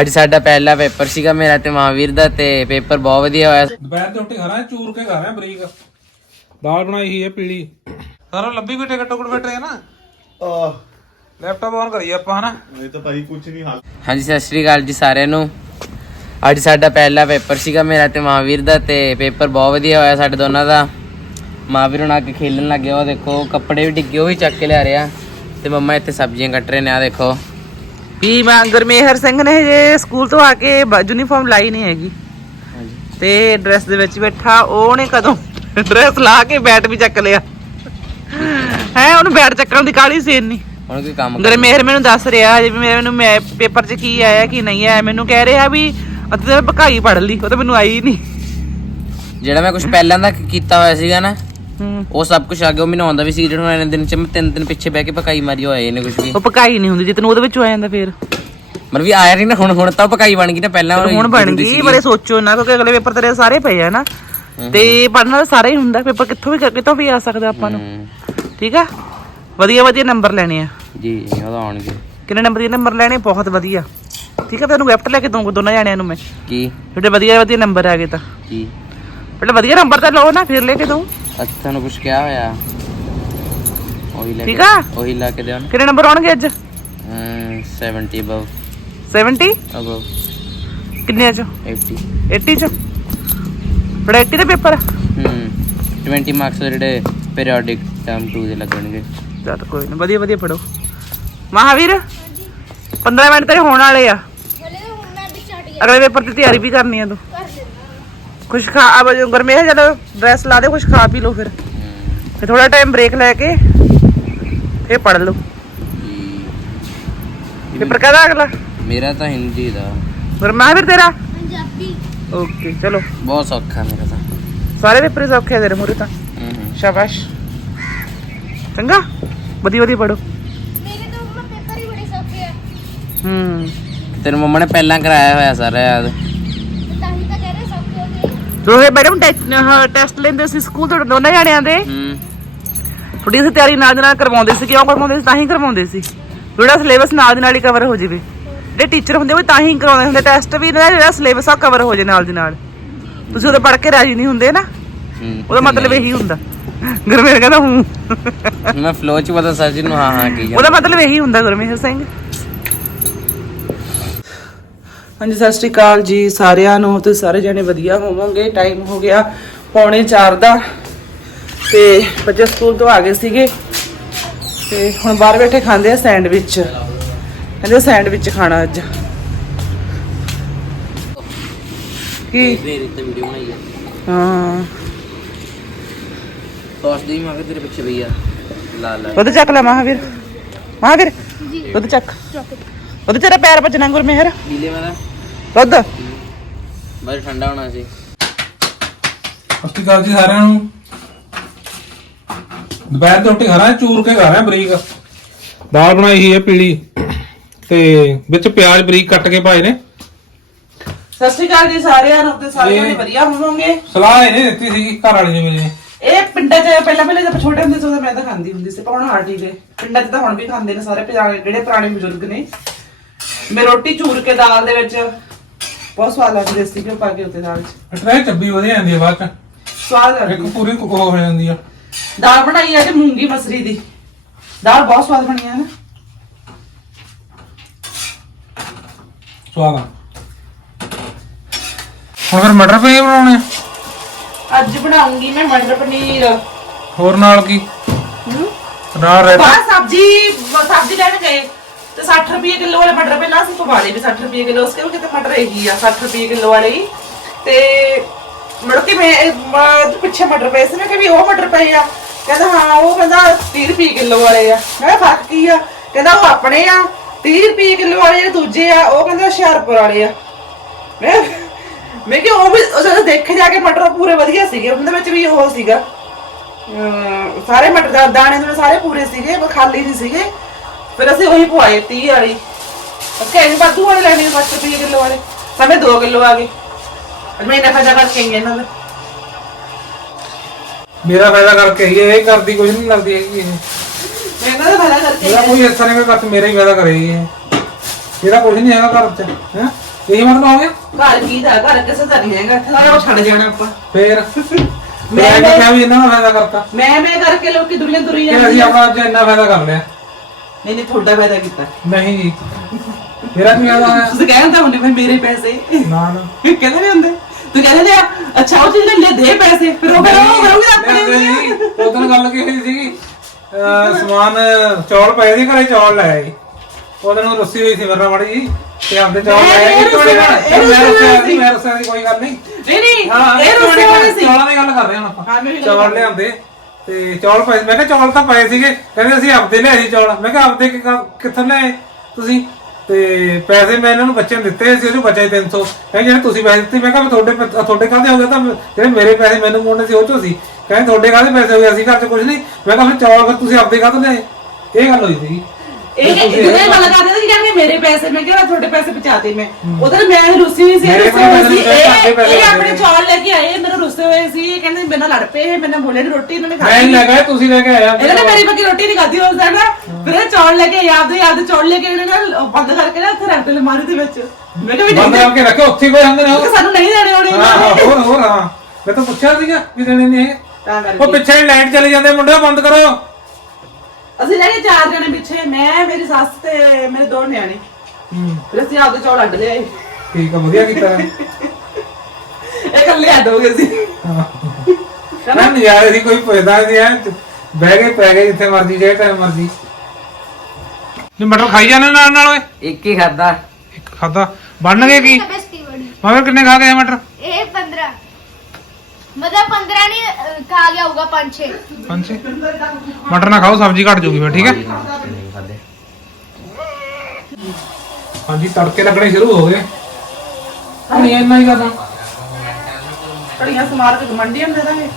ਅੱਜ ਸਾਡਾ ਪਹਿਲਾ ਪੇਪਰ ਸੀਗਾ ਮੇਰਾ ਤੇ ਮਹਾਵੀਰ ਦਾ ਤੇ ਪੇਪਰ ਬਹੁਤ ਵਧੀਆ ਹੋਇਆ। ਦੁਪਹਿਰ ਤੇ ਰੋਟੀ ਖਾ ਰਹੇ ਚੂਰ ਕੇ ਖਾ ਰਹੇ ਬਰੀਕ। ਦਾਲ ਬਣਾਈ ਹੀ ਹੈ ਪੀਲੀ। ਸਾਰਾ ਲੱਭੀ ਕੋਈ ਟਿਕਟ ਟੁਕਟ ਬੈਠੇ ਹੈ ਨਾ? ਆਹ। ਲੈਪਟਾਪ ਔਨ ਕਰੀਏ ਆਪਾਂ ਹਨਾ? ਇਹ ਤਾਂ ਭਾਈ ਕੁਝ ਨਹੀਂ ਹਾਲ। ਹਾਂਜੀ ਸਤਿ ਸ਼੍ਰੀ ਅਕਾਲ ਜੀ ਸਾਰਿਆਂ ਨੂੰ। ਅੱਜ ਸਾਡਾ ਪਹਿਲਾ ਪੇਪਰ ਸੀਗਾ ਮੇਰਾ ਤੇ ਮਹਾਵੀਰ ਦਾ ਤੇ ਪੇਪਰ ਬਹੁਤ ਵਧੀਆ ਹੋਇਆ ਸਾਡੇ ਦੋਨਾਂ ਦਾ। ਮਹਾਵੀਰ ਹੁਣ ਆ ਕੇ ਖੇਲਣ ਲੱਗ ਗਿਆ ਉਹ ਦੇਖੋ ਕੱਪੜੇ ਵੀ ਡਿੱਗੇ ਉਹ ਵੀ ਚੱਕ ਕੇ ਲਿਆ ਰਿਹਾ। ਤੇ ਮੰਮਾ ਇੱਥੇ ਸਬਜ਼ੀਆਂ ਕੱਟ ਰਹੇ ਨੇ ਆ ਦੇਖੋ। ਵੀ ਮੈਂ ਗੁਰਮੇਹਰ ਸਿੰਘ ਨੇ ਜੇ ਸਕੂਲ ਤੋਂ ਆ ਕੇ ਯੂਨੀਫਾਰਮ ਲਾਈ ਨਹੀਂ ਹੈਗੀ। ਤੇ ਡਰੈਸ ਦੇ ਵਿੱਚ ਬੈਠਾ ਉਹਨੇ ਕਦੋਂ ਡਰੈਸ ਲਾ ਕੇ ਬੈਟ ਵੀ ਚੱਕ ਲਿਆ। ਹੈ ਉਹਨੂੰ ਬੈਟ ਚੱਕਣ ਦੀ ਕਾਲੀ ਸੀ ਇੰਨੀ। ਹੁਣ ਕੋਈ ਕੰਮ ਗੁਰਮੇਹਰ ਮੈਨੂੰ ਦੱਸ ਰਿਹਾ ਜੇ ਮੇਰੇ ਮੈਨੂੰ ਮੈਂ ਪੇਪਰ 'ਚ ਕੀ ਆਇਆ ਕੀ ਨਹੀਂ ਆਇਆ ਮੈਨੂੰ ਕਹਿ ਰਿਹਾ ਵੀ ਅਤੇ ਤੇ ਭਕਾਈ ਪੜ ਲਈ ਉਹ ਤਾਂ ਮੈਨੂੰ ਆਈ ਨਹੀਂ। ਜਿਹੜਾ ਮੈਂ ਕੁਝ ਪਹਿਲਾਂ ਦਾ ਕੀਤਾ ਹੋਇਆ ਸੀਗਾ ਨਾ ਉਹ ਸਭ ਕੁਝ ਆ ਗਿਆ ਉਹ ਮੈਨੂੰ ਆਉਂਦਾ ਵੀ ਸੀ ਜਿਹੜਾ ਇਹਨਾਂ ਦਿਨ ਚ ਮੈਂ ਤਿੰਨ ਦਿਨ ਪਿੱਛੇ ਬਹਿ ਕੇ ਪਕਾਈ ਮਾਰੀ ਹੋਇਆ ਇਹਨੇ ਕੁਝ ਵੀ। ਉਹ ਭਕਾਈ ਨਹੀਂ ਹੁੰਦੀ ਜੇ ਤੈਨੂੰ ਉਹਦੇ ਵਿੱਚ ਆ ਜਾਂਦਾ ਫੇਰ। ਮਤਲਬ ਵੀ ਆਇਆ ਨਹੀਂ ਨਾ ਹੁਣ ਹੁਣ ਤਾਂ ਪਕਾਈ ਬਣ ਗਈ ਨਾ ਪਹਿਲਾਂ ਹੁਣ ਬਣ ਗਈ। ਬੜੇ ਸੋਚੋ ਨਾ ਕਿਉਂਕਿ ਅਗਲੇ ਪੇਪਰ ਤੇਰੇ ਸਾਰੇ ਪਏ ਆ ਨਾ। ਤੇ ਪੜਨਾ ਤਾਂ ਸਾਰਾ ਹੀ ਹੁੰਦਾ ਪੇਪਰ ਕਿੱਥੋਂ ਵੀ ਕਿਤੋਂ ਵੀ ਆ ਸਕਦਾ ਆਪਾਂ ਨੂੰ। ਠੀਕ ਆ? ਵਧੀਆ ਵਧੀਆ ਨੰਬਰ ਲੈਣੇ ਆ। ਜੀ ਜੀ, ਉਹ ਤਾਂ ਆਉਣਗੇ। ਕਿੰਨੇ ਨੰਬਰ ਦੇ ਨੰਬਰ ਲੈਣੇ? ਬਹੁਤ ਵਧੀਆ। ਠੀਕ ਆ ਤੈਨੂੰ ਗਿਫਟ ਲੈ ਕੇ ਦਊਂਗਾ ਦੋਨਾਂ ਜਾਣਿਆਂ ਨੂੰ ਮੈਂ। ਕੀ? ਜਿਹੜੇ ਵਧੀਆ ਵਧੀਆ ਨੰਬਰ ਆ ਗਏ ਤਾਂ। ਕੀ? ਪਹਿਲਾਂ ਵਧੀਆ ਨੰਬਰ ਤਾਂ ਲਓ ਨਾ ਫਿਰ ਲੈ ਕੇ ਦਊਂ। ਅੱਛਾ ਤੁਹਾਨੂੰ ਕੁਝ ਕਿਹਾ ਹੋਇਆ। ਉਹੀ ਲੈ ਠੀਕ ਆ? ਉਹੀ ਲਾ ਕੇ ਦਿਓ ਨਾ। ਕਿੰਨੇ ਨੰਬਰ ਆਉਣਗੇ ਅੱਜ? ਹਮ, 70 ਅਬਵ 70 ਅਬਵ ਕਿੰਨੇ ਚ? 80 80 ਚ? ਬੜਾ 80 ਦੇ ਪੇਪਰ ਹਮ 20 ਮਾਰਕਸ ਜਿਹੜੇ ਪੀਰੀਓਡਿਕ ਟਰਮ 2 ਦੇ ਲੱਗਣਗੇ। ਚੱਲ ਕੋਈ ਨਾ ਵਧੀਆ ਵਧੀਆ ਪੜੋ ਮਹਾਵੀਰ 15 ਮਿੰਟ ਤੇਰੇ ਹੋਣ ਵਾਲੇ ਆ। ਅਗਲੇ ਪੇਪਰ ਦੀ ਤਿਆਰੀ ਵੀ ਕਰਨੀ ਆ ਤੂੰ। ਕੁਛ ਖਾ ਆ ਬਜੋ ਗਰਮੇ ਜਦ ਡਰੈਸ ਲਾ ਦੇ ਕੁਛ ਖਾ ਪੀ ਲਓ ਫਿਰ। ਫਿਰ ਥੋੜਾ ਟਾਈਮ ਬ੍ਰੇਕ ਲੈ ਕੇ ਫਿਰ ਪੜ ਲਓ। ਜੀ। ਪੇਪਰ ਕਹਦਾ ਅਗਲਾ? ਮੇਰਾ ਤਾਂ ਹਿੰਦੀ ਦਾ। ਫਿਰ ਮਹਾਵੀਰ ਤੇਰਾ? ਪੰਜਾਬੀ। ਓਕੇ ਚਲੋ। ਬਹੁਤ ਸੌਖਾ ਮੇਰਾ ਤਾਂ। ਸਾਰੇ ਪੇਪਰ ਸੌਖੇ ਆ ਤੇਰੇ ਮੂਰੇ ਤਾਂ। ਸ਼ਾਬਾਸ਼। ਚੰਗਾ? ਵਧੀਆ ਵਧੀਆ ਪੜੋ ਮੇਰੇ ਤਾਂ ਮੰਮਾ ਪੇਪਰ ਹੀ ਬੜੇ ਸੌਖੇ ਆ। ਹੂੰ। ਤੇਰੇ ਮੰਮਾ ਨੇ ਪਹਿਲਾਂ ਕਰਾਇਆ ਹੋਇਆ ਸਾਰਾ ਯਾਦ ਤੇ ਤਾਂ ਹੀ ਤਾਂ ਕਹਿ ਰਹੇ ਸੌਖੇ ਹੋ ਇਹ ਮੈਡਮ ਟੈਸਟ ਲੈਂਦੇ ਸੀ ਸਕੂਲ ਤੋਂ ਦੋਨਾਂ ਜਾਣਿਆਂ ਦੇ। ਹਮ ਥੋੜੀ ਅਸੀਂ ਤਿਆਰੀ ਨਾਲ ਦੇ ਨਾਲ ਕਰਵਾਉਂਦੇ ਸੀ ਕਿਉਂ ਕਰਵਾਉਂਦੇ ਸੀ ਤਾਂ ਹੀ ਕਰਵਾਉਂਦੇ ਸੀ। ਜਿਹੜਾ ਸਿਲੇਬਸ ਨਾਲ ਦੇ ਨਾਲ ਹੀ ਕਵਰ ਹੋ ਜਾਵੇ। ਜਿਹੜੇ ਟੀਚਰ ਹੁੰਦੇ ਉਹ ਤਾਂ ਹੀ ਕਰਵਾਉਂਦੇ ਹੁੰਦੇ। ਟੈਸਟ ਵੀ ਨਾ ਜਿਹੜਾ ਸਿਲੇਬਸ ਆ ਕਵਰ ਹੋ ਜਾਏ ਨਾਲ ਦੇ ਨਾਲ। ਤੁਸੀਂ ਉਹਦੇ ਪੜ੍ਹ ਕੇ ਰਾਜੀ ਨਹੀਂ ਹੁੰਦੇ ਨਾ। ਉਹਦਾ ਮਤਲਬ ਇਹੀ ਹੁੰਦਾ। ਗੁਰਮੇਹਰ ਕਹਿੰਦਾ ਹੂੰ। ਮੈਂ ਫਲੋ ਚ ਪਤਾ ਸਰ ਜੀ ਨੂੰ ਹਾਂ ਹਾਂ ਕੀ ਉਹਦਾ ਮਤਲਬ ਇਹੀ ਹੁੰਦਾ ਗੁਰਮੇਹਰ ਸਿੰਘ। ਹਾਂਜੀ ਸਤਿ ਸ਼੍ਰੀ ਅਕਾਲ ਜੀ ਸਾਰਿਆਂ ਨੂੰ। ਤੁਸੀਂ ਸਾਰੇ ਜਣੇ ਵਧੀਆ ਹੋਵੋਗੇ? ਟਾਈਮ ਹੋ ਗਿਆ ਪੌਣੇ 4 ਦਾ। ਤੇ ਬੱਚੇ ਸਕੂਲ ਤੋਂ ਆ ਗਏ ਸੀਗੇ। ਤੇ ਹੁਣ ਬਾਹਰ ਬੈਠੇ ਖਾਂਦੇ ਆ ਸੈਂਡਵਿਚ। ਕਹਿੰਦੇ ਸੈਂਡਵਿਚ ਖਾਣਾ ਅੱਜ। ਕੀ? ਮੇਰੀ ਤੇ ਵੀਡੀਓ ਬਣਾਈ ਆ ਹਾਂ ਸੌਸ ਦੀ ਮੈਂ ਤੇਰੇ ਪਿੱਛੇ ਪਈ ਆ ਲਾ ਲਾ। ਉਹਦੇ ਚੱਕ ਲੈ ਮਹਾਵੀਰ ਮਹਾਵੀਰ ਉਹਦੇ ਚੱਕ। ਉਹਦੇ ਤੇਰਾ ਪੈਰ ਬਚਣਾ ਗੁਰਮੇਹਰ। ਡੀਲੇ ਮੇਰਾ ਦੁੱਧ। ਬਸ ਠੰਡਾ ਹੋਣਾ ਸੀ। ਸਤਿ ਸ਼੍ਰੀ ਅਕਾਲ ਜੀ ਸਾਰਿਆਂ ਨੂੰ। ਦੁਪਹਿਰ ਤੇ ਰੋਟੀ ਖਾ ਰਹੇ ਚੂਰ ਕੇ ਖਾ ਰਹੇ ਬਰੀਕ। ਦਾਲ ਬਣਾਈ ਹੀ ਹੈ ਪੀਲੀ। ਤੇ ਵਿੱਚ ਪਿਆਜ਼ ਬਰੀਕ ਕੱਟ ਕੇ ਪਾਏ ਨੇ। ਸਤਿ ਸ਼੍ਰੀ ਅਕਾਲ ਜੀ ਸਾਰਿਆਂ ਨੂੰ ਤੇ ਸਾਰੇ ਜਣੇ ਵਧੀਆ ਹੋਵੋਗੇ? ਸਲਾਹ ਇਹਨੇ ਦਿੱਤੀ ਸੀ ਘਰ ਵਾਲੀ ਨੇ ਮੇਰੇ ਇਹ ਪਿੰਡਾਂ 'ਚ ਪਹਿਲਾਂ ਪਹਿਲਾਂ ਜਦੋਂ ਛੋਟੇ ਹੁੰਦੇ ਸੀ ਉਦੋਂ ਮੈਂ ਤਾਂ ਖਾਂਦੀ ਹੁੰਦੀ ਸੀ ਪਰ ਹੁਣ ਹਟ ਹੀ ਗਏ ਪਿੰਡਾਂ 'ਚ ਤਾਂ ਹੁਣ ਵੀ ਖਾਂਦੇ ਨੇ ਸਾਰੇ ਪੁਰਾਣੇ ਜਿਹੜੇ ਪੁਰਾਣੇ ਬਜ਼ੁਰਗ ਨੇ। ਮੈਂ ਰੋਟੀ ਚੂਰ ਕੇ ਦਾਲ ਦੇ ਵਿੱਚ ਬਹੁਤ ਸਵਾਦ ਲੱਗਦੀ ਸੀ ਕਿ ਪਾ ਕੇ ਉੱਤੇ ਦਾਲ 'ਚ। ਟਰੇ ਚੱਬੀ ਵਧੀਆ ਜਾਂਦੀ ਹੈ ਬਾਅਦ ਚ। ਸਵਾਦ ਇੱਕ ਲੱਗਦੀ ਪੂਰੀ ਕੁ ਹੋ ਜਾਂਦੀ ਆ। ਦਾਲ ਬਣਾਈ ਹੈ ਤੇ ਮੂੰਗੀ ਮਸਰੀ ਦੀ। ਦਾਲ ਬਹੁਤ ਸਵਾਦ ਬਣੀ ਹੈ ਨਾ। ਸਵਾਦ ਆ। ਹੁਣ ਫਿਰ ਮਟਰ ਪਨੀਰ ਬਣਾਉਣੇ ਆ? ਅੱਜ ਬਣਾਉਂਗੀ ਮੈਂ ਮਟਰ ਪਨੀਰ। ਹੋਰ ਨਾਲ ਕੀ? ਨਾਲ ਰਹਿ ਬਾਹਰ ਸਬਜ਼ੀ ਸਬਜ਼ੀ ਲੈਣ ਗਏ। ਤੇ 60 ਰੁਪਏ ਕਿਲੋ ਵਾਲੇ ਮਟਰ ਪਹਿਲਾਂ ਅਸੀਂ ਪਵਾਲੇ ਵੀ 60 ਰੁਪਏ ਕਿਲੋ, ਉਸਕੇ ਕਿਤੇ ਮਟਰ ਇਹੀ ਆ 60 ਰੁਪਏ ਕਿਲੋ ਵਾਲੇ ਹੀ। ਤੇ ਮੁੜ ਕੇ ਮੈਂ ਮ- ਪਿੱਛੇ ਮਟਰ ਪਏ ਸੀ, ਮੈਂ ਕਿਹਾ ਵੀ ਉਹ ਮਟਰ ਪਏ ਆ। ਕਹਿੰਦਾ, ਹਾਂ, ਉਹ ਕਹਿੰਦਾ 30 ਰੁਪਏ ਕਿਲੋ ਵਾਲੇ ਆ। ਮੈਂ ਕਿਹਾ, ਫ਼ਰਕ ਕੀ ਆ? ਕਹਿੰਦਾ, ਉਹ ਆਪਣੇ ਆ 30 ਰੁਪਏ ਕਿਲੋ ਵਾਲੇ ਜਿਹੜੇ ਦੂਜੇ ਆ, ਉਹ ਕਹਿੰਦਾ ਹੁਸ਼ਿਆਰਪੁਰ ਵਾਲੇ ਆ। ਮੈਂ ਮੈਂ ਕਿ ਉਹ ਵੀ ਉਹ ਜਦੋਂ ਦੇਖੇ ਜਾ ਕੇ ਮਟਰ ਪੂਰੇ ਵਧੀਆ ਸੀਗੇ, ਉਹਦੇ ਵਿੱਚ ਵੀ ਉਹ ਸੀਗਾ। ਅਮ, ਸਾਰੇ ਮਟਰ ਦਾ ਦਾਣੇ ਦੂਣੇ ਸਾਰੇ ਪੂਰੇ ਸੀਗੇ ਪਰ ਖਾਲੀ ਨਹੀਂ ਸੀਗੇ। ਫਿਰ ਅਸੀਂ ਉਹੀ ਪਵਾਏ 30 ਵਾਲੀ। ਅਸਕੇ ਇਹ ਬਾਦੂ ਵਾਲੇ ਲੈਣੇ 60 ਰੁਪਏ ਕਿਲੋ ਵਾਲੇ। ਸਮੇਂ 2 ਕਿਲੋ ਆ ਗਏ। ਅੱਜ ਮੈਂ ਨਫਾ ਜਾ ਕਰਕੇ ਆਈ ਇਹਨਾਂ ਦਾ। ਮੇਰਾ ਫਾਇਦਾ ਕਰਕੇ ਹੀ ਇਹ ਕਰਦੀ ਕੁਝ ਨਹੀਂ ਲੱਗਦੀ ਹੈਗੀ ਇਹ। ਮੈਂ ਇਹਨਾਂ ਦਾ ਕਰਕੇ ਕੋਈ ਅਸਰ ਨਹੀਂ ਕਰਤ ਮੇਰਾ ਹੀ ਫਾਇਦਾ ਕਰੇਗੀ ਇਹ। ਇਹਦਾ ਕੁਝ ਨਹੀਂ ਹੈਗਾ ਘਰ ਚ ਹੈ? ਇਹ ਮਤਲਬ ਹੋ ਗਿਆ? ਘਰ ਕੀ ਦਾ ਘਰ ਕਿਸੇ ਦਾ ਨਹੀਂ ਹੈਗਾ। ਸਾਰਾ ਛੱਡ ਜਾਣਾ ਆਪਾਂ। ਫੇਰ? ਮੈਂ- ਮੈਂ ਕਿਹਾ ਵੀ ਇਹਨਾਂ ਦਾ ਫਾਇਦਾ ਕਰਤਾ। ਮੈਂ ਮੈਂ ਕਰਕੇ ਲੋਕੀ ਦੁਨੀਆ ਤੁਰੀ ਕਿ ਜਾਂਦੀ ਅਸੀਂ ਆ। ਆਪਣਾ ਅੱਜ ਇੰਨਾ ਫਾਇਦਾ ਕਰ ਲਿਆ। ਨਹੀਂ ਨਹੀਂ ਤੁਹਾਡਾ ਫਾਇਦਾ ਕੀਤਾ। ਨਹੀਂ ਜੀ ਮੇਰਾ ਕੀ ਹੋਇਆ? ਤੁਸੀਂ ਕਹਿੰਦੇ ਹੁੰਦੇ ਭਾਈ ਮੇਰੇ ਪੈਸੇ। ਨਾ ਨਾ। ਕਹਿੰਦੇ ਨਹੀਂ ਹੁੰਦੇ। ਤੂੰ ਕਹਿੰਦੇ ਆ ਅੱਛਾ ਉਹ ਚੀਜ਼ ਲੈ ਦੇ ਪੈਸੇ। ਫਿਰ ਉਹ ਫਿਰ ਉਹ ਕਰੂਗੇ ਆਪਣੇ ਉਦੋਂ ਗੱਲ ਕੀ ਹੋਈ ਸੀਗੀ? ਸਮਾਨ ਚੌਲ ਪਏ ਸੀ ਘਰੇ ਚੌਲ ਲੈ ਆਈ ਉਹਦੇ ਨੂੰ ਰੁੱਸੀ ਹੋਈ ਸੀ ਮੇਰੇ ਨਾਲ ਮਾੜੀ ਜੀ ਤੇ ਆਪਦੇ ਚੌਲ ਲੈ ਆਈ ਰੁੱਸੀ- ਇਹ ਮੈਂ ਰੁੱਸੀ ਰੁੱਸਿਆ ਹੋਈ ਸੀ ਮੈਂ ਰੁੱਸਿਆ ਸੀ ਕੋਈ ਗੱਲ ਨਹੀਂ। ਨਹੀਂ ਨਹੀਂ ਇਹ ਇੱਕ ਰੁੱਸੇ ਮਿੰਟ, ਹੋਏ ਸੀ। ਚੌਲਾਂ ਦੀ ਗੱਲ ਕਰ ਰਹੇ ਹਾਂ ਆਪਾਂ ਚੌਲ ਲਿਆਂਦੇ ਤੇ ਚੌਲ ਪਏ ਮੈਂ ਕਿਹਾ ਚੌਲ ਤਾਂ ਪਏ ਸੀਗੇ। ਕਹਿੰਦੇ ਅਸੀਂ ਆਪਦੇ ਲਿਆਏ ਸੀ ਚੌਲ। ਮੈਂ ਕਿਹਾ ਆਪਦੇ ਕਿ- ਕਿੱਥੋਂ ਲਿਆਏ ਤੁਸੀਂ? ਤੇ ਪੈਸੇ ਮੈਂ ਇਹਨਾਂ ਨੂੰ ਬੱਚਿਆਂ ਨੂੰ ਦਿੱਤੇ ਸੀ ਉਹਨੂੰ ਬਚੇ 300 ਕਹਿੰਦੇ ਜਿਹੜੇ ਤੁਸੀਂ ਪੈਸੇ ਦਿੱਤੇ ਮੈਂ ਕਿਹਾ ਤੁਹਾਡੇ ਪੈ- ਤੁਹਾਡੇ ਕਾਹਦੇ ਹੋ ਗਏ? ਤਾਂ ਜਿਹੜੇ ਮੇਰੇ ਪੈਸੇ ਮੈਨੂੰ ਮੋੜਨੇ ਸੀ ਉਹ ਚੋਂ ਸੀ। ਕਹਿੰਦੇ ਤੁਹਾਡੇ ਕਾਹਦੇ ਪੈਸੇ ਹੋ ਗਏ? ਅਸੀਂ ਘਰ 'ਚ ਕੁਝ ਨਹੀਂ। ਮੈਂ ਕਿਹਾ ਫਿਰ ਚੌਲ ਫਿਰ ਤੁਸੀਂ ਆਪਦੇ ਕਾਹਤੋਂ ਲਿਆਏ? ਇਹ ਗੱਲ ਹੋਈ ਸੀ। ਇਹ ਇਹ ਗੱਲ ਕਰਦੇ ਸੀ ਕਹਿੰਦੇ ਮੇਰੇ ਪੈਸੇ ਮੈਂ ਕਿਹਾ ਤੁਹਾਡੇ ਪੈਸੇ ਬਚਾਤੇ ਮੈਂ। ਉਧਰ ਮੈਂ ਰੁੱਸੀ ਹੋਈ ਸੀ ਮੇਰੇ ਇਹ ਪੈਸੇ ਇਹ ਆਪਣੇ। ਚੌਲ ਲੈ ਕੇ ਹੋਏ ਸੀ ਕਹਿੰਦੇ ਮੇਰੇ ਨਾਲ ਲੜ ਪਏ ਇਹ ਮੇਰੇ ਨਾਲ ਬੋਲੇ ਨੀ ਰੋਟੀ ਇਹਨਾਂ ਨੇ ਮੈਂ ਖਾਧੀ। ਨਹੀਂ ਲੈ ਗਿਆ ਤੁਸੀਂ ਲੈ ਕੇ ਆਇਆ। ਇਹਨਾਂ ਨੇ ਮੇਰੀ ਬੱਕੀ ਰੋਟੀ ਨਹੀਂ ਖਾਧੀ ਉਸ ਦਿਨ। ਫਿਰ ਇਹ ਚੌਲ ਲੈ ਕੇ ਯਾਦ ਯਾਦ ਚੌਲ ਲੈ ਕੇ ਇਹਨਾਂ ਨੇ ਉਹ ਬੰਦ ਕਰਕੇ ਨਾ ਉੱਥੇ ਰੱਖ ਦੇ ਅਲਮਾਰੀ ਦੇ ਵਿੱਚ। ਮੈਂ ਕਿਹਾ ਵੀ ਬੰਦ ਕਰਕੇ ਰੱਖੋ ਉੱਥੇ ਹੀ ਪਏ ਹੁੰਦੇ ਨੇ ਉਹ। ਕਿ ਸਾਨੂੰ ਨਹੀਂ ਦੇਣੇ ਹੋਣੇ ਹਾਂ ਹੋਰ ਹੋਰ ਹਾਂ। ਮੈਂ ਤਾਂ ਪੁੱਛਿਆ ਸੀਗਾ ਵੀ ਦੇਣੇ ਨਹੀਂ ਤਾਂ ਉਹ ਕਰਕੇ ਪਿੱਛੇ ਲਾਈਟ ਚਲੇ ਜਾਂਦੇ ਮੁੰਡਿਓ ਬੰਦ ਕਰੋ। ਅਸੀਂ ਰਹਿ ਗਏ ਚਾਰ ਜਣੇ ਪਿੱਛੇ ਮੈਂ ਮੇਰੀ ਸੱਸ ਤੇ ਮੇਰੇ ਦੋ ਨਿਆਣੇ। ਹੂੰ। ਫਿਰ ਅਸੀਂ ਆਪਦੇ ਚੌਲ ਅੱਡ ਲਿਆਏ ਠੀਕ ਆ ਵਧੀਆ ਕੀਤਾ। ਅੱਡ ਹੋ ਗਏ ਸੀ ਨਾ ਨਜ਼ਾਰੇ ਸੀ ਕੋਈ ਪੁੱਛਦਾ ਨਹੀਂ ਐ ਬਹਿ ਗਏ ਪੈ ਗਏ ਜਿੱਥੇ ਮਰਜ਼ੀ ਜੇ ਟਾਈਮ ਮਰਜ਼ੀ। ਨਹੀਂ ਮਟਰ ਖਾਈ ਜਾਂਦੇ ਨਾਲ ਨਾਲ ਓਏ? ਇੱਕ ਹੀ ਖਾਦਾ ਇੱਕ ਖਾਦਾ ਬਣ ਗਏ ਕੀ ਬਸਤੀ ਬੜੀ ਮਗਰ ਕਿੰਨੇ ਖਾ ਗਏ ਮਟਰ? ਇਹ 15 ਮਤਲਬ 15 ਨਹੀਂ ਖਾ ਗਿਆ ਹੋਊਗਾ 5 6 ਪੰਜ ਛੇ? ਮਟਰ ਨਾ ਖਾਓ ਸਬਜ਼ੀ ਘਟ ਜੂਗੀ ਫਿਰ ਠੀਕ ਹੈ? ਹਾਂਜੀ ਤੜਕੇ ਲੱਗਣੇ ਸ਼ੁਰੂ ਹੋ ਗਏ। ਹੁਣ ਇੰਨਾ ਹੀ ਕਰਦਾ ਕੜੀਆਂ ਸਮਾਰ ਕੇ ਮੰਡੀਆਂ ਦੇ ਦਾਂਗੇ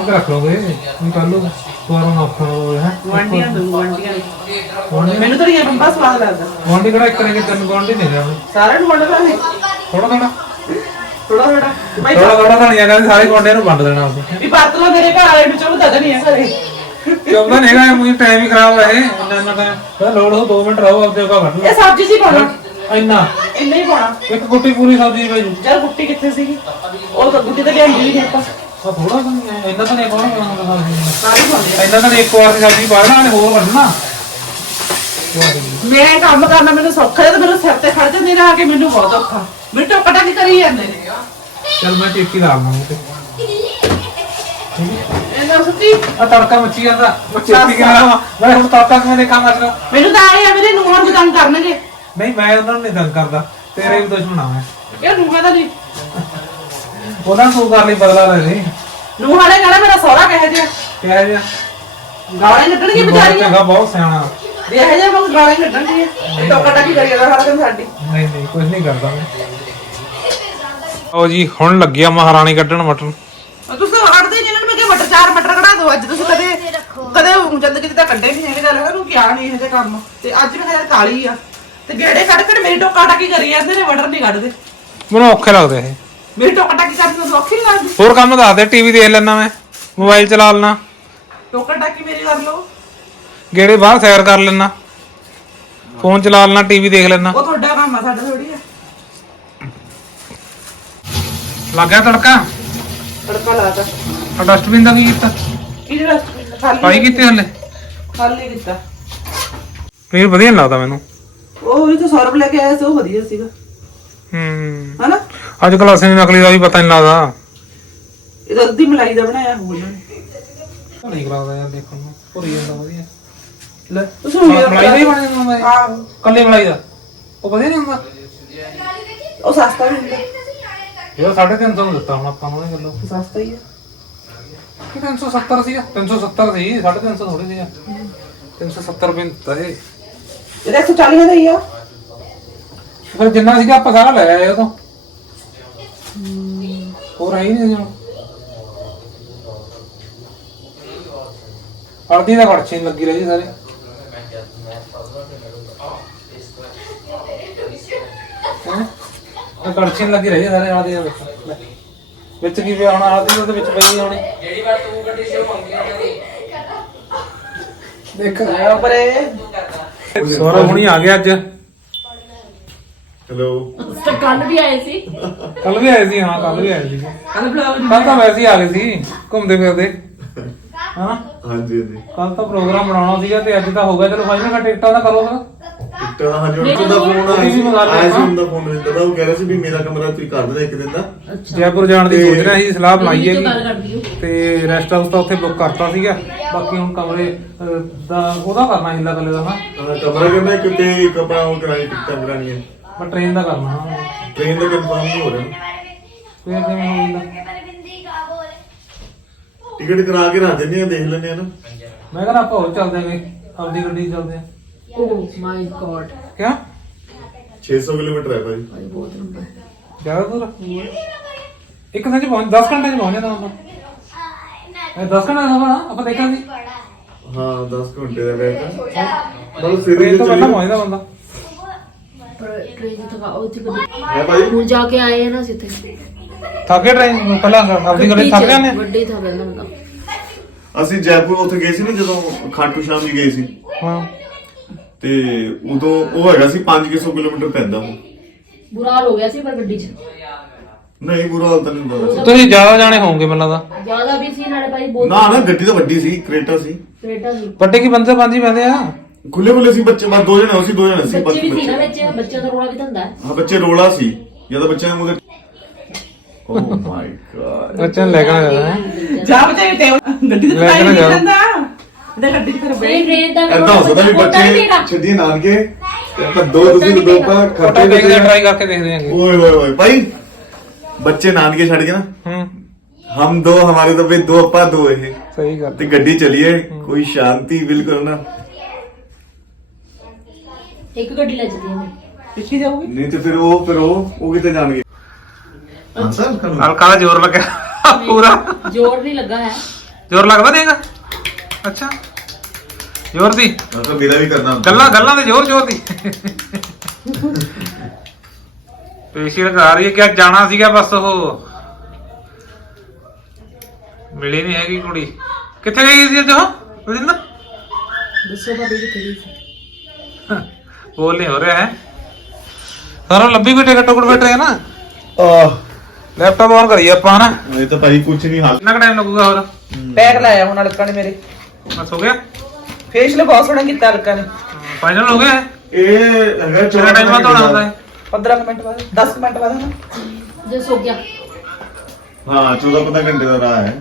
ਕੇ ਰੱਖ ਲੋਗੇ ਨਹੀਂ ਕਰ ਲੋ ਸਵਾਰੋਂ ਨਾ ਆਪਣਾ ਹੈ ਗਵਾਂਡੀਆਂ ਤੋਂ ਗਵਾਂਡੀਆਂ ਮੈਨੂੰ ਤਾਂ ਇਹ ਬੰਬਾ ਸਵਾਦ ਲੱਗਦਾ। ਗੋਂਡੀ ਕਿਹੜਾ ਇੱਕ ਨੇ ਕਿ ਤਿੰਨ ਗੋਂਡੀ ਨਹੀਂ ਰਿਹਾ ਸਾਰਿਆਂ ਨੂੰ ਵੰਡਦਾ ਹੈ ਥੋੜਾ ਥੋੜਾ ਥੋੜਾ ਥੋੜਾ ਭਾਈ ਥੋੜਾ ਥੋੜਾ ਕਹਿੰਦੇ ਸਾਰੇ ਗੋਂਡਿਆਂ ਨੂੰ ਵੰਡ ਦੇਣਾ ਆਪਦੇ ਵੀ ਬਾਤਲਾ ਮੇਰੇ ਘਰ ਵਾਲੇ ਨੂੰ ਤਾਂ ਨਹੀਂ ਹੈ ਘਰੇ। ਕਿਉਂਦਾ ਨਹੀਂ ਹੈਗਾ ਮੈਨੂੰ ਟਾਈਮ ਹੀ ਖਰਾਬ ਹੈ ਇੰਨਾ ਇੰਨਾ ਟਾਈਮ ਲੋੜ ਹੋ 2 ਮਿੰਟ ਰਹੋ ਆਪਦੇ ਕਾ ਕੱਢ ਇਹ ਸਬਜ਼ੀ ਪਾਉਣਾ ਲਓ ਇੰਨਾ। ਇੰਨਾ ਹੀ ਪਾਉਣਾ। ਇੱਕ ਗੁੱਟੀ ਪੂਰੀ ਸਬਜ਼ੀ ਪਈ ਜੂ ਜਦ ਗੁੱਟੀ ਕਿੱਥੇ ਸੀਗੀ? ਉਹ ਤਾਂ ਗੁੱਟੀ ਤਾਂ ਲਿਆਂਦੀ ਵੀ ਨਹੀਂ ਆਪਾਂ ਥੋੜਾ ਤਾਂ ਨਹੀਂ ਹੈ, ਇੰਨਾ ਤਾਂ ਨਹੀਂ ਪਾਉਣਾ ਸਬਜ਼ੀ ਸਾਰੇ ਪਾਉਂਦੇ ਆ। ਇੰਨਾ ਤਾਂ ਇੱਕ ਵਾਰ ਦੀ ਸਬਜ਼ੀ ਪਾ ਹੋਰ ਕੱਢਣਾ ਮੈਂ ਕੰਮ ਕਰਨਾ ਮੈਨੂੰ ਸੌਖਾ ਹੈ ਤੇ ਮੈਨੂੰ ਸਿਰ ਤੇ ਖੜ ਜਾਂਦੇ ਨੇ ਆ ਕੇ ਮੈਨੂੰ ਬਹੁਤ ਔਖਾ। ਮੇਰੇ ਟੋਕਾ ਟਾਕੀ ਕਰੀ ਜਾਂਦੇ ਨੇ। ਚਲ ਮੈਂ ਟੇਕੀ ਲਾ ਲਵਾਂ ਤੇ ਇਹਨਾਂ ਸੁੱਤੀ। ਆ ਤੜਕਾ ਮੱਚੀ ਜਾਂਦਾ। ਮੈਂ ਟੇਕੀ ਕਿਹਾ ਮੈਂ ਹੁਣ ਤੜਕਾ ਕਿਵੇਂ ਦੇ ਕੰਮ ਕਰਨਾ। ਮੈਨੂੰ ਤਾਂ ਆਏ ਆ ਮੇਰੇ ਨੂੰਹਾਂ ਨੂੰ ਤੰਗ ਕਰਨਗੇ। ਨਹੀਂ ਮੈਂ ਉਹਨਾਂ ਨੂੰ ਨਹੀਂ ਤੰਗ ਕਰਦਾ। ਤੇਰੇ ਵੀ ਦੁਸ਼ਮਣ ਆ ਮੈਂ। ਇਹ ਨੂੰਹਾਂ ਦਾ ਨਹੀਂ। ਉਹਨਾਂ ਨੂੰ ਤੂੰ ਕਰ ਲਈ ਬਦਲਾ ਲੈ ਲਈ। ਨੂੰਹਾਂ ਨੇ ਕਹਿਣਾ ਮੇਰਾ ਸਹੁਰਾ ਕਹੇ ਜਿਹਾ। ਕਿਹਾ ਜਿਹਾ? ਗਾਲਾਂ ਕੱਢਣਗੇ ਬਹੁਤ ਵਿਚਾਰੀਆਂ। ਚੰਗਾ ਬਹੁਤ ਸਿਆਣਾ। ਦੇਖ ਜੇ ਮੈਂ ਗਾਲਾਂ ਕੱਢਣਗੇ ਟੋਕਾ ਟਾਕੀ ਕਰੀ ਜਾਂਦਾ ਸਾਰਾ ਦਿਨ ਸਾਡੀ। ਨਹੀਂ ਨਹੀਂ ਕੁਝ ਨਹੀਂ ਕਰਦਾ ਮੈਂ। ਉਹ ਜੀ ਹੁਣ ਲੱਗਿਆ ਮਹਾਰਾਣੀ ਕੱਢਣ ਮਟਰ। ਤੁਸੀਂ ਅੜਦੇ ਨਹੀਂ ਇਹਨਾਂ ਨੂੰ ਮੈਂ ਕਿਹਾ ਮਟਰ ਚਾਰ ਮਟਰ ਕਢਾ ਦਿਓ। ਅੱਜ ਤੁਸੀਂ ਕਦੇ ਕਦੇ ਜ਼ਿੰਦਗੀ 'ਚ ਤਾਂ ਕੱਢੇ ਨਹੀਂ ਹੈਗੇ। ਗੱਲ ਇਹਨੂੰ ਕਿਹਾ ਨਹੀਂ ਇਹਦੇ ਕੰਮ। ਤੇ ਅੱਜ ਮੈਂ ਕਿਹਾ ਕਾਲੀ ਆ। ਤੇ ਗੇੜੇ ਕੱਢ ਕੇ ਮੇਰੀ ਟੋਕਾ ਟਾਕੀ ਕਰੀ ਜਾਂਦੇ ਨੇ ਮਟਰ ਨਹੀਂ ਕੱਢਦੇ। ਮੈਨੂੰ ਔਖੇ ਲੱਗਦੇ ਇਹ। ਮੇਰੀ ਟੋਕਾ ਟਾਕੀ ਕਰਨ ਨੂੰ ਔਖੀ ਨਹੀਂ ਲੱਗਦੀ। ਹੋਰ ਕੰਮ ਦੱਸ ਦੇ ਟੀਵੀ ਦੇਖ ਲੈਣਾ ਮੈਂ ਮੋਬਾਈਲ ਚਲਾ ਲੈਣਾ ਟੋਕਾ ਟਾਕੀ ਮੇਰੀ ਕਰ ਲਓ। ਗੇੜੇ ਬਾਹਰ ਸੈਰ ਕਰ ਲੈਣਾ ਫੋਨ ਚਲਾ ਲੈਣਾ ਟੀਵੀ ਦੇਖ ਲੈਣਾ ਉਹ ਤੁਹਾਡਾ ਕੰਮ ਆ ਸਾਡਾ ਥੋੜੀ ਆ। ਲੱਗ ਗਿਆ ਤੜਕਾ? ਤੜਕਾ ਲਾਤਾ ਆ ਡਸਟਬਿਨ ਦਾ ਕੀ ਕੀਤਾ? ਇਹ ਜਿਹੜਾ ਖਾਲੀ ਪਾਈ ਕੀਤੀ ਹਲੇ? ਖਾਲੀ ਕੀਤਾ। ਪਨੀਰ ਵਧੀਆ ਨੀ ਲੱਗਦਾ ਮੈਨੂੰ। ਉਹ ਵੀ ਤਾਂ ਸੌਰਵ ਲੈ ਕੇ ਆਇਆ ਸੀ ਉਹ ਵਧੀਆ ਸੀਗਾ। ਹੂੰ। ਹਨਾ? ਅੱਜ ਕੱਲ੍ਹ ਅਸੀਂ ਨਕਲੀ ਦਾ ਵੀ ਪਤਾ ਨਹੀਂ ਲੱਗਦਾ। ਇਹ ਤਾਂ ਅੱਧੀ ਮਲਾਈ ਦਾ ਬਣਾਇਆ ਉਹਨਾਂ ਨੇ ਨਹੀਂ ਲੱਗਦਾ ਯਾਰ ਦੇਖਣ ਨੂੰ। ਭੁਰੀ ਜਾਂਦਾ ਵਧੀਆ। ਲੈ ਉਸ ਨੂੰ ਮਲਾਈ ਦਾ ਹੀ ਬਣ ਜਾਂਦਾ ਇਹ? ਆਹ। ਕੱਲੇ ਮਲਾਈ ਦਾ। ਉਹ ਵਧੀਆ ਨਹੀਂ ਹੁੰਦਾ? ਉਹ ਸਸਤਾ ਵੀ ਹੁੰਦਾ। ਇਹ 350 ਨੂੰ ਦਿੱਤਾ ਹੁਣ ਆਪਾਂ ਨੂੰ ਇਹ ਗੱਲੋਂ। ਸਸਤਾ ਹੀ ਆ। ਕਿ 370 ਸੀਗਾ। 370 ਸੀ 350 ਥੋੜੀ ਸੀਗਾ। 370 ਰੁਪਏ ਦਿੱਤਾ ਇਹ। ਇਹਦਾ 140 ਦਾ ਹੀ ਆ। ਫਿਰ ਜਿੰਨਾ ਸੀਗਾ ਆਪਾਂ ਸਾਰਾ ਲੈ ਆਏ ਉਹ ਤੋਂ ਹੋਰ ਆਈ ਨਹੀਂ ਹੁਣ। ਹਲਦੀ ਦਾ ਖੜਚੀ ਨੀ ਲੱਗੀ ਰਹੀ ਸਾਰੇ। ਹੈਂ? ਆਹ ਕੜਛੀ ਨੀ ਲੱਗੀ ਰਹੀ ਸਾਰੇ ਹਲਦੀ ਦੇ ਵਿੱਚ। ਵਿੱਚ ਕੀ ਪਿਆ ਹੁਣ? ਹਲਦੀ ਉਹਦੇ ਵਿੱਚ ਪਈ ਹੋਣੀ। ਜਿਹੜੀ ਵਾਰ ਤੂੰ ਗੱਡੀ ਸੀ ਉਹ ਮੰਗੀ ਨਹੀਂ ਦੇਖ ਆਇਆ ਪਰੇ ਸੌਰਵ ਹੁਣੀ ਆ ਗਿਆ ਅੱਜ। ਹੈਲੋ ਕੱਲ ਵੀ ਆਏ ਸੀ। ਕੱਲ ਵੀ ਆਏ ਸੀ ਹਾਂ ਕੱਲ ਵੀ ਆਏ ਸੀ। ਕੱਲ ਤਾਂ ਵੈਸੇ ਹੀ ਆ ਗਏ ਸੀ ਘੁੰਮਦੇ ਫਿਰਦੇ। ਹਾਂ ਹਾਂਜੀ ਹਾਂਜੀ। ਕੱਲ ਤਾਂ ਪ੍ਰੋਗਰਾਮ ਬਣਾਉਣਾ ਸੀਗਾ ਤੇ ਅੱਜ ਤਾਂ ਹੋ ਗਿਆ ਚਲੋ ਫਾਈਨਲ ਕਾ ਟਿਕਟਾਂ ਦਾ ਕਰੋ ਫਿਰ। ਟਿਕਟਾਂ ਦਾ ਹਾਂਜੀ ਉਹਨਾਂ ਦਾ ਫੋਨ ਆਇਆ ਤੁਸੀਂ ਸੀ। ਵੀ ਮੰਗਾ ਲਿਓ ਆਇਆ ਸੀ ਆਪਾਂ। ਉਹਨਾਂ ਦਾ ਫੋਨ ਮੈਨੂੰ ਤਾਂ ਉਹ ਕਹਿ ਰਿਹਾ ਸੀ ਵੀ ਮੇਰਾ ਕਮਰਾ ਤੁਸੀਂ ਕਰ ਦੇਣਾ ਇੱਕ ਦਿਨ ਦਾ। ਜੈਪੁਰ ਜਾਣ ਦੀ ਸੋਚ ਰਿਹਾ ਸੀ ਸਲਾਹ ਬਣਾਈ ਮੇਰੀ ਤਾਂ ਗੱਲ ਹੈਗੀ ਕਰਦੀ ਹੋ। ਤੇ ਰੈਸਟ ਹਾਊਸ ਤਾਂ ਉੱਥੇ ਬੁੱਕ ਕਰਤਾ ਸੀਗਾ। ਬਾਕੀ ਹੁਣ ਕਮਰੇ ਅਹ, ਦਾ ਉਹਦਾ ਕਰਨਾ ਹਿੱਲਾ ਕੱਲੇ ਦਾ ਹਾਂ ਹਾਂ, ਕਮਰਾ ਕਹਿੰਦਾ ਇੱਕ ਤੇ ਇੱਕ ਆਪਣਾ ਉਹ ਕਰਾਣੀ ਟਿਕਟਾਂ ਕਰਾਣੀ ਹੈ ਪਰ ਟ੍ਰੇਨ ਦਾ ਕਰਨਾ ਹਾਂ। ਟ੍ਰੇਨ ਦਾ ਕਨਫਰਮ ਨਹੀਂ ਹੋ ਰਿਹਾ। ਫੇਰ ਕਿਵੇਂ ਹੋਊਗਾ? ਟਿਕਟ ਕਰਾ ਕੇ ਰੱਖ ਦਿੰਦੇ ਆ ਦੇਖ ਲੈਂਦੇ ਆ ਨਾ। ਮੈਂ ਕਹਿੰਦਾ ਆਪਾਂ ਹੋਰ ਚੱਲਦੇ ਆਂਗੇ। ਆਪਦੀ ਗੱਡੀ 'ਚ ਚੱਲਦੇ ਆਂ ਓ ਮਾਈ ਗॉड ਕਿਆ? 600 ਕਿਲੋਮੀਟਰ ਹੈ ਭਾਈ। ਭਾਈ ਬਹੁਤ ਲੰਬਾ ਹੈ। ਜ਼ਿਆਦਾ ਦੂਰ ਆ? ਇੱਕ ਦਿਨ ਚ ਪਹੁੰਚ 10 ਘੰਟੇ ਚ ਪਹੁੰਚ ਜਾਂਦਾ ਹੁੰਦਾ ਇਹ 10 ਘੰਟੇ ਦਾ ਸਫ਼ਰ ਆ ਆਪਾਂ ਦੇਖਿਆ ਸੀ ਹਾਂ 10 ਘੰਟੇ ਦਾ ਬੈਠ। ਬਸ ਸਿਰੇ ਟ੍ਰੇਨ ਤੇ ਪਹਿਲਾਂ ਚੱਲੀ ਪਹੁੰਚਦਾ ਬੰਦਾ। ਪਰ ਟ੍ਰੇਨ ਤੋਂ ਇੱਥੇ ਗੱਡੀ ਹੈ ਭਾਈ। ਹੁਣ ਜਾ ਕੇ ਆਏ ਆ ਨਾ ਅਸੀਂ ਇੱਥੇ ਥੱਕੇ ਟ੍ਰੇਨ ਪਹਿਲਾਂ ਆਪਦੀ ਗੱਡੀ ਥੱਕ ਜਾਂਦੇ ਆ। ਵੱਡੇ ਥਾ ਗਿਆ ਹੁੰਦਾ ਅਸੀਂ ਜੈਪੁਰ ਉੱਥੇ ਗਏ ਸੀ ਨਾ ਜਦੋਂ ਖਾਟੂ ਸ਼ਾਮ ਜੀ ਗਏ ਸੀ। ਹਾਂ। ਤੇ ਉਦੋਂ ਉਹ ਹੈਗਾ ਸੀ 500 ਕਿਲੋਮੀਟਰ ਪੈਂਦਾ ਉਹ। ਬੁਰਾ ਹਾਲ ਹੋ ਗਿਆ ਸੀ ਪਰ ਗੱਡੀ 'ਚ। ਨਹੀਂ ਬੁਰਾ ਹਾਲ ਤਾਂ ਨਹੀਂ ਹੁੰਦਾ। ਵੈਸੇ। ਤੁਸੀਂ ਜ਼ਿਆਦਾ ਜਾਣੇ ਹੋਵੋਗੇ ਮੈਨੂੰ ਲੱਗਦਾ। ਜ਼ਿਆਦਾ ਵੀ ਸੀ ਨਾਲੇ ਭਾਈ ਬਹੁਤ ਨਾ ਨਾ ਗੱਡੀ ਤਾਂ ਵੱਡੀ ਸੀ ਕਰੇਟਾ ਸੀ। ਕਰੇਟਾ ਸੀ। ਵੱਡੇ ਕੀ ਬੰਦੇ ਪੰਜ ਹੀ ਪੈਂਦੇ ਆ? ਖੁੱਲੇ ਖੁੱਲੇ ਸੀ ਬੱਚੇ ਬਸ ਦੋ ਜਣੇ ਹੋ ਸੀ ਦੋ ਜਣੇ ਸੀ ਬੱਚੇ ਵੀ ਸੀ ਨਾ ਬੱਚੇ। ਵਿੱਚ ਬੱਚਿਆਂ ਦਾ ਰੋਲਾ ਵੀ ਤਾਂ ਹੁੰਦਾ। ਹੈ ਹਾਂ ਬੱਚੇ ਰੋਲਾ ਸੀ ਜ਼ਿਆਦਾ ਬੱਚਿਆਂ ਮੂਹਰੇ ਓ ਮਾਈ ਗॉड ਬੱਚਿਆਂ ਨੂੰ ਲੈ ਕੇ ਨਾ ਜਾਣਾ ਜਾ ਬਚਾਈ ਤੇ ਗੱਡੀ ਤੇ ਲੈ ਕੇ ਨਾ ਨਹੀਂ। ਜਾਂਦਾ ਇਹਦੇ ਗੱਡੀ 'ਚ ਫਿਰ ਨਹੀਂ ਬੈਠ ਟ੍ਰੇਨ ਦਾ ਐਦਾਂ ਹੋ ਸਕਦਾ ਵੀ ਬੱਚੇ ਛੱਡੀ ਨਾਨਕੇ ਤੇ ਆਪਾਂ ਦੋ ਤੁਸੀਂ ਦੋ ਪਾ ਫੋਟੋ ਖਰਚੇ ਦੇਖਦੇ ਕਰਦੇ ਟਰਾਈ ਕਰਕੇ ਦੇਖਦੇ ਆਂਗੇ ਓਏ ਓਏ ਓਏ ਭਾਈ ਬੱਚੇ ਨਾਨਕੇ ਛੱਡ ਕੇ ਨਾ ਹੂੰ ਹਮ ਦੋ ਹਮਾਰੇ ਤਾਂ ਵੀ ਦੋ ਆਪਾਂ ਦੋ ਇਹ ਸਹੀ ਗੱਲ ਤੇ ਗੱਡੀ ਚਲੀਏ ਕੋਈ ਸ਼ਾਂਤੀ ਬਿਲਕੁਲ ਨਾ ਇੱਕ ਗੱਡੀ ਲੈ ਜਾਂਦੀ ਹੈ ਪਿੱਛੇ ਜਾਊਗੀ ਨਹੀਂ ਤੇ ਫਿਰ ਉਹ ਫਿਰ ਉਹ ਉਹ ਕਿੱਥੇ ਜਾਣਗੇ ਹਾਂ ਸਰ ਹਲਕਾ ਦਾ ਜ਼ੋਰ ਲੱਗਿਆ ਪੂਰਾ ਜੋਰ ਨਹੀਂ ਲੱਗਾ ਹੈ ਜ਼ੋਰ ਲੱਗਦਾ ਨਹੀਂਗਾ ਅੱਛਾ ਜ਼ੋਰ ਦੀ। ਤਾਂ ਮੇਰਾ ਵੀ ਕਰਨਾ ਗੱਲਾਂ ਗੱਲਾਂ ਦੇ ਜ਼ੋਰ ਜ਼ੋਰ ਦੀ। ਪੇਸ਼ੀ ਲਗਾ ਰਹੀ ਹੈ ਕਿ ਅੱਜ ਜਾਣਾ ਸੀਗਾ ਬਸ ਉਹ। ਮਿਲੀ ਨਹੀਂ ਹੈਗੀ ਕੁੜੀ। ਕਿੱਥੇ ਗਈ ਸੀ ਅੱਜ ਉਹ? ਰਜਿੰਦਰ? ਦੱਸੋ ਭਾਬੀ ਕਿੱਥੇ ਗਈ ਸੀ? ਬੋਲ ਨਹੀਂ ਹੋ ਰਿਹਾ ਹੈ। ਸਾਰਾ ਲੱਭੀ ਕੋਈ ਟਿਕਟ ਟੁਕਟ ਬੈਠ ਰਿਹਾ ਨਾ? ਆਹ। ਲੈਪਟਾਪ ਔਨ ਕਰੀਏ ਆਪਾਂ ਹਨਾ? ਇਹ ਤਾਂ ਭਾਈ ਕੁਝ ਨਹੀਂ ਹਾਲ ਕਿੰਨਾ ਟਾਈਮ ਲੱਗੂਗਾ ਹੋਰ? ਪੈਕ ਲਾਇਆ ਹੁਣ ਅਲਕਾ ਨੇ ਮੇਰੇ। ਬਸ ਹੋ ਗਿਆ? ਫੇਸ਼ਲ ਬਹੁਤ ਸੋਹਣਾ ਕੀਤਾ ਅਲਕਾ ਨੇ। ਫਾਈਨਲ ਹੋ ਗਿਆ? ਇਹ ਹੈਗਾ ਕਿੰਨਾ ਟਾਈਮ ਬਾਅਦ ਹੋਣਾ ਹੁੰਦਾ ਹੈ 15 ਕੁ ਮਿੰਟ ਬਾਅਦ 10 ਕੁ ਮਿੰਟ ਬਾਅਦ ਹਨਾ ਜੇ ਸੋ ਗਿਆ। ਹਾਂ 14 15 ਘੰਟੇ ਦਾ ਰਾਹ ਹੈ।